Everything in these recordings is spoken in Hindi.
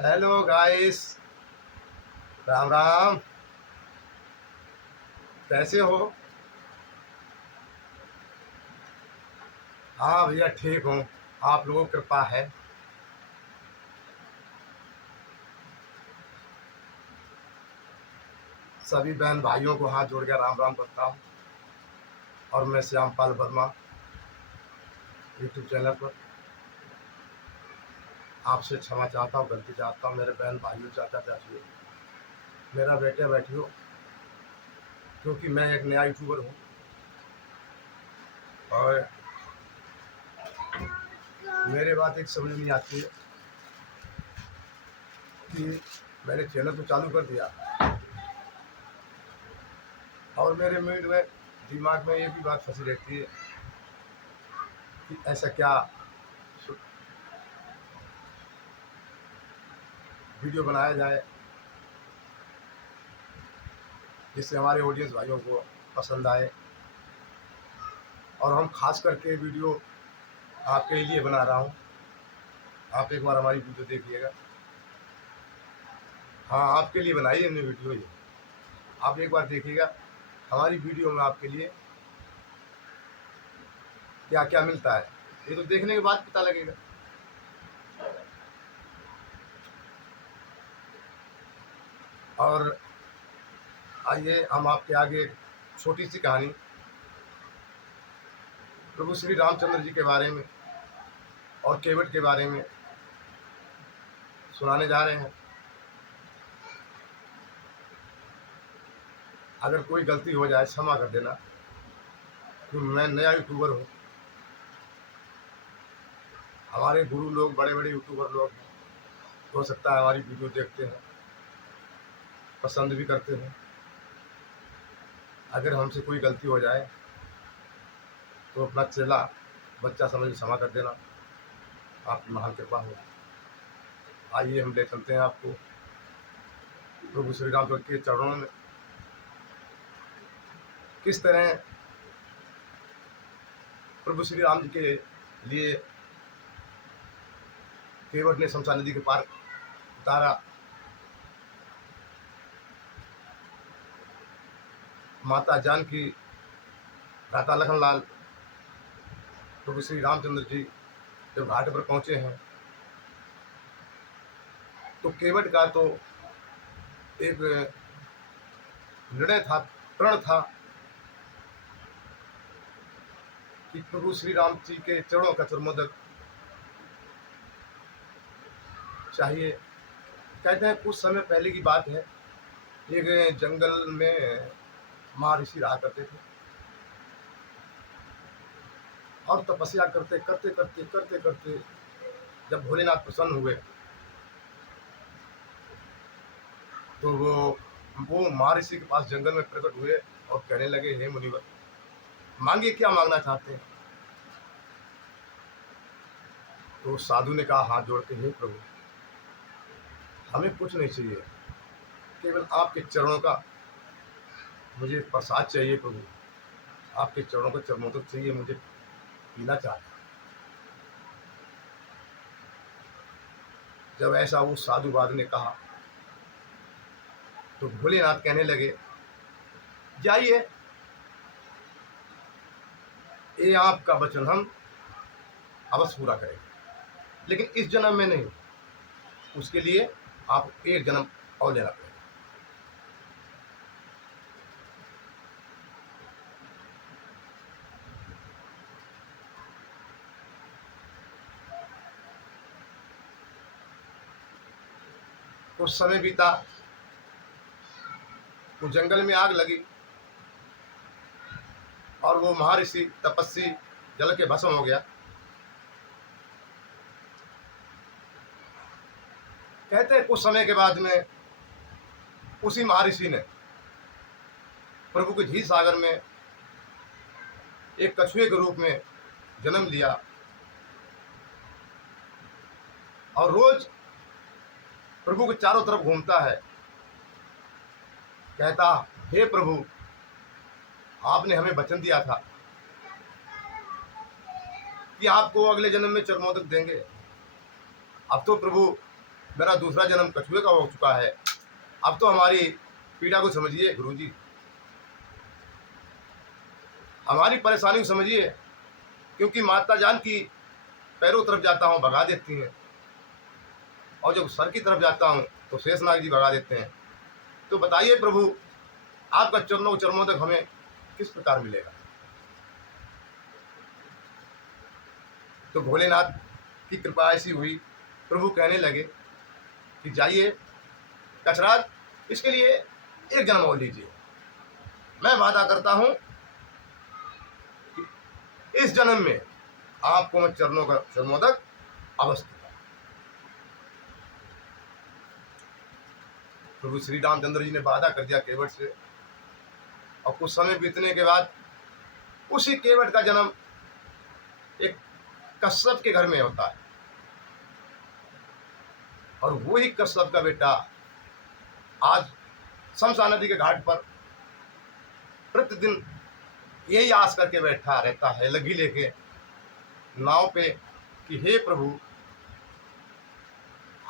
Hello guys. राम राम। कैसे हो? हाँ भैया ठीक हूँ। आप लोगों की कृपा है। सभी बहन भाइयों को हाथ जोड़ के राम राम करता हूँ। और मैं श्यामपाल वर्मा यूट्यूब चैनल पर आपसे क्षमा चाहता हूँ, गलती चाहता हूँ। मेरे बहन भाइयों, चाचा चाचियों, मेरा बेटे बैठियो, क्योंकि मैं एक नया यूट्यूबर हूँ और मेरे बात एक समझ नहीं आती है कि मैंने चैनल तो चालू कर दिया और मेरे माइंड में, दिमाग में ये भी बात फंसी रहती है कि ऐसा क्या वीडियो बनाया जाए जिससे हमारे ऑडियंस भाइयों को पसंद आए। और हम खास करके वीडियो आपके लिए बना रहा हूँ। आप एक बार हमारी वीडियो देखिएगा। हाँ, आपके लिए बनाई हमने वीडियो ये। आप एक बार देखिएगा हमारी वीडियो में आपके लिए क्या क्या मिलता है। ये तो देखने के बाद पता लगेगा। और आइए हम आपके आगे एक छोटी सी कहानी प्रभु श्री रामचंद्र जी के बारे में और केवट के बारे में सुनाने जा रहे हैं। अगर कोई गलती हो जाए क्षमा कर देना, क्योंकि मैं नया यूट्यूबर हूँ। हमारे गुरु लोग, बड़े बड़े यूट्यूबर लोग हो सकता है हमारी वीडियो देखते हैं, पसंद भी करते हैं। अगर हमसे कोई गलती हो जाए तो अपना चेला बच्चा समझ क्षमा कर देना। आपकी महान कृपा हो। आइए हम ले चलते हैं आपको प्रभु श्री राम के चरणों में। किस तरह प्रभु श्री राम जी के लिए केवट ने शमशान नदी के पार उतारा। माता जानकी, राधा लखनलाल, प्रभु श्री रामचंद्र जी जब घाट पर पहुंचे हैं तो केवट का तो एक निर्णय था, प्रण था कि प्रभु श्री राम जी के चरणों का चरमोदक चाहिए। कहते हैं कुछ समय पहले की बात है, एक जंगल में महर्षि रहा करते थे और तपस्या करते करते करते करते करते जब भोलेनाथ प्रसन्न हुए तो वो महर्षि के पास जंगल में प्रकट हुए और कहने लगे, हे मुनिवर, मांगिए, क्या मांगना चाहते हैं? तो साधु ने कहा हाथ जोड़ के, हे प्रभु, हमें कुछ नहीं चाहिए, केवल आपके चरणों का मुझे प्रसाद चाहिए। प्रभु, आपके चरणों का चरमोदक चाहिए, मुझे पीना चाहता। जब ऐसा वो साधुवाद ने कहा तो भोलेनाथ कहने लगे, जाइए, ये आपका वचन हम अवश्य पूरा करेंगे, लेकिन इस जन्म में नहीं। उसके लिए आप एक जन्म और लेना पड़ेगा। कुछ समय बीता, वो जंगल में आग लगी और वो महर्षि तपस्वी जल के भस्म हो गया। कहते हैं कुछ समय के बाद में उसी महर्षि ने प्रभु के झील सागर में एक कछुए के रूप में जन्म लिया और रोज प्रभु के चारों तरफ घूमता है, कहता, हे प्रभु, आपने हमें वचन दिया था कि आपको अगले जन्म में चरमोदक देंगे। अब तो प्रभु मेरा दूसरा जन्म कछुए का हो चुका है, अब तो हमारी पीड़ा को समझिए गुरुजी, हमारी परेशानी को समझिए, क्योंकि माता जान की पैरों तरफ जाता हूँ भगा देती हैं, और जब सर की तरफ जाता हूँ तो शेषनाग जी भगा देते हैं। तो बताइए प्रभु, आपका चरणों चरणों तक हमें किस प्रकार मिलेगा। तो भोलेनाथ की कृपा ऐसी हुई, प्रभु कहने लगे कि जाइए कचराज, इसके लिए एक जन्म और लीजिए, मैं वादा करता हूं कि इस जन्म में आपको मैं चरणों तक अवस्थित। प्रभु श्री रामचंद्र जी ने वादा कर दिया केवट से, और कुछ समय बीतने के बाद उसी केवट का जन्म एक कश्यप के घर में होता है, और वही कश्यप का बेटा आज शमशान नदी के घाट पर प्रतिदिन यही आस करके बैठा रहता है, लगी लेके नाव पे, कि हे प्रभु,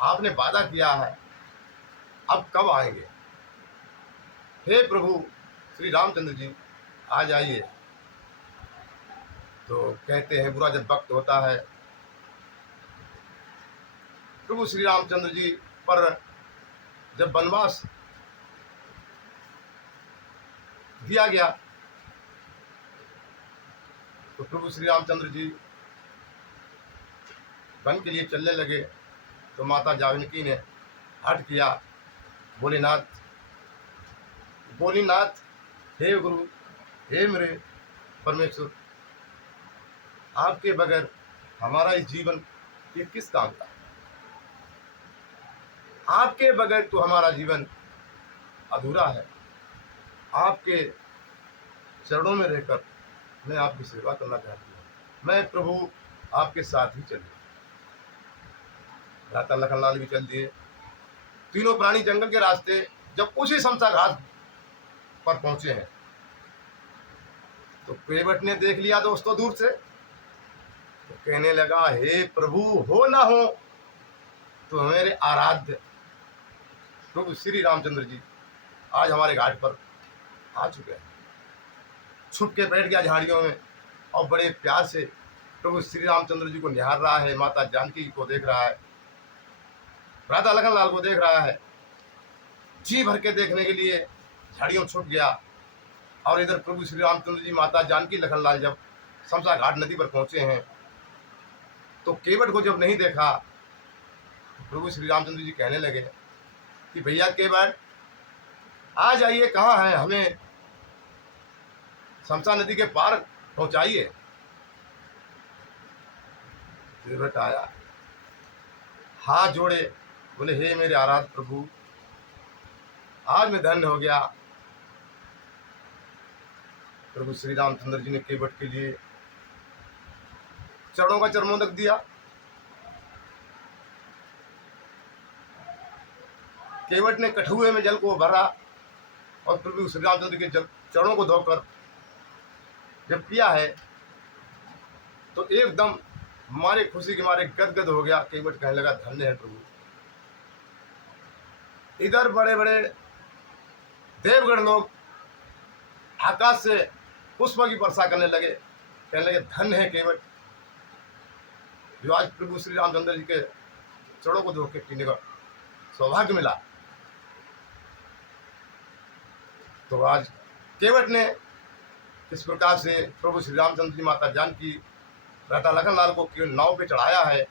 आपने वादा किया है, अब कब आएंगे। हे प्रभु श्री रामचंद्र जी आ जाइए। तो कहते हैं बुरा जब वक्त होता है, प्रभु श्री रामचंद्र जी पर जब वनवास दिया गया, तो प्रभु श्री रामचंद्र जी वन के लिए चलने लगे, तो माता जानकी ने हट किया, भोलेनाथ भोलेनाथ, हे गुरु, हे मेरे परमेश्वर, आपके बगैर हमारा इस जीवन ये किस काम का, आपके बगैर तो हमारा जीवन अधूरा है। आपके चरणों में रहकर मैं आपकी सेवा करना चाहती हूँ, मैं प्रभु आपके साथ ही चलूँ। राता लखनलाल भी चल दिए, तीनों प्राणी जंगल के रास्ते जब उसी शमशान घाट पर पहुंचे हैं, तो केवट ने देख लिया दोस्तों दूर से, तो कहने लगा, हे प्रभु, हो ना हो तो मेरे आराध्य प्रभु श्री रामचंद्र जी आज हमारे घाट पर आ चुके हैं। छुप के बैठ गया झाड़ियों में, और बड़े प्यार से प्रभु श्री रामचंद्र जी को निहार रहा है, माता जानकी को देख रहा है, राधा लखनलाल को देख रहा है, जी भर के देखने के लिए झाड़ियों छुप गया। और इधर प्रभु श्री रामचंद्र जी, माता जानकी, लखनलाल जब शमशान घाट नदी पर पहुंचे हैं, तो केवट को जब नहीं देखा, तो प्रभु श्री रामचंद्र जी कहने लगे कि भैया केवट आ जाइए, कहाँ है, हमें शमशान नदी के पार पहुंचाइए। केवट आया, हाथ जोड़े, बोले, हे मेरे आराध्य प्रभु, आज मैं धन्य हो गया। प्रभु श्री रामचंद्र जी ने केवट के लिए चरणों का चरणोदक दिया। केवट ने कठुए में जल को भरा, और प्रभु श्री रामचंद्र के चरणों को धोकर जब पिया है, तो एकदम मारे खुशी के मारे गदगद हो गया। केवट कहने लगा, धन्य है प्रभु। इधर बड़े बड़े देवगण लोग आकाश से पुष्प की वर्षा करने लगे, कहने लगे, धन्य है केवट, जो आज प्रभु श्री रामचंद्र जी के चरणों को धो के पीने का सौभाग्य मिला। तो आज केवट ने इस प्रकार से प्रभु श्री रामचंद्र जी, माता जानकी, राधा लखनलाल को नाव पे चढ़ाया है,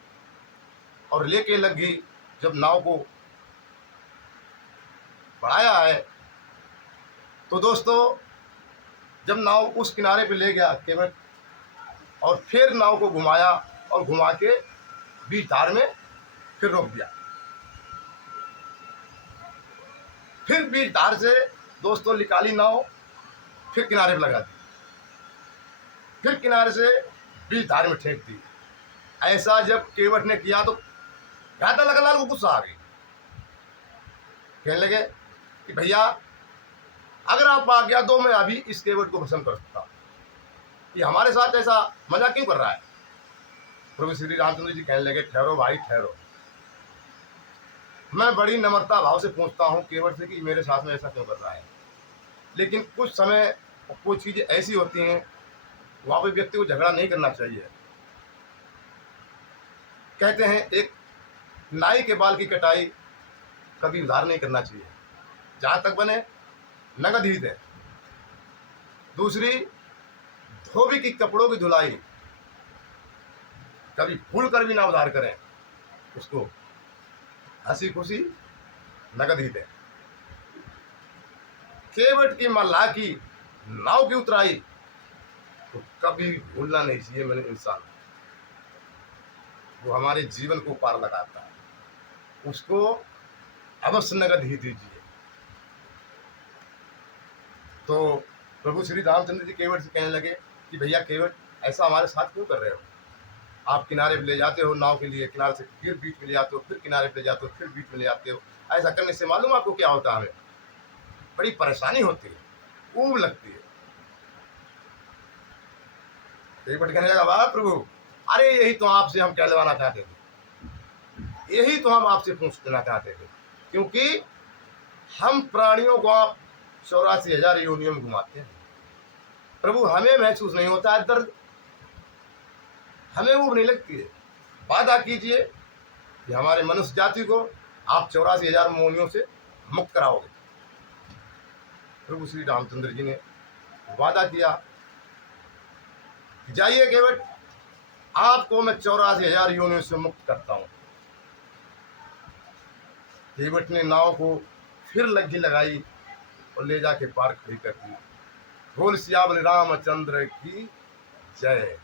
और लेके लग गई। जब नाव को बढ़ाया है, तो दोस्तों जब नाव उस किनारे पे ले गया केवट, और फिर नाव को घुमाया, और घुमा के बीच धार में फिर रोक दिया। फिर बीच धार से दोस्तों निकाली नाव, फिर किनारे पे लगा दी, फिर किनारे से बीच धार में फेंक दी। ऐसा जब केवट ने किया, तो राधा लखनलाल को गुस्सा आ गई, कहने लगे कि भैया, अगर आप आज्ञा दो, मैं अभी इस केवट को भस्म कर सकता हूँ, कि हमारे साथ ऐसा मजाक क्यों कर रहा है। प्रभु श्री रामचंद्र जी कहने लगे, ठहरो भाई ठहरो, मैं बड़ी नम्रता भाव से पूछता हूँ केवट से कि मेरे साथ में ऐसा क्यों कर रहा है। लेकिन कुछ समय कुछ चीज़ें ऐसी होती हैं, वहाँ पे व्यक्ति को झगड़ा नहीं करना चाहिए। कहते हैं एक नाई के बाल की कटाई कभी उधार नहीं करना चाहिए, जहाँ तक बने नगद ही दें। दूसरी, धोबी की कपड़ों की धुलाई कभी भूल कर भी ना उधार करें, उसको हंसी खुशी नगद ही दें। केवट की मल्लाह की नाव की उतराई तो कभी भूलना नहीं चाहिए। मैंने इंसान वो हमारे जीवन को पार लगाता है, उसको अवश्य नगद ही दीजिए। तो प्रभु श्री रामचंद्र जी केवट से कहने लगे कि भैया केवट, ऐसा हमारे साथ क्यों कर रहे हो? आप किनारे पे ले जाते हो नाव के लिए, किनारे से फिर बीच में ले जाते हो, फिर किनारे पे ले जाते हो, फिर बीच में ले जाते हो। ऐसा करने से मालूम आपको क्या होता है? हमें बड़ी परेशानी होती है, ऊब लगती है। केवट कहने लगा, वाह प्रभु, अरे यही तो आपसे हम कहलवाना चाहते थे, यही तो हम आपसे पूछना चाहते थे, क्योंकि हम प्राणियों को आप 84,000 योनियों में घुमाते हैं प्रभु, हमें महसूस नहीं होता है दर्द, हमें वो नहीं लगती है। वादा कीजिए कि हमारे मनुष्य जाति को आप 84,000 योनियों से मुक्त कराओगे। प्रभु श्री रामचंद्र जी ने वादा किया कि जाइए केवट, आपको मैं 84,000 योनियों से मुक्त करता हूँ। केवट ने नाव को फिर लग्गी लगाई और ले जाके पार खड़ी कर दी। बोल सिया बोले रामचंद्र की जय।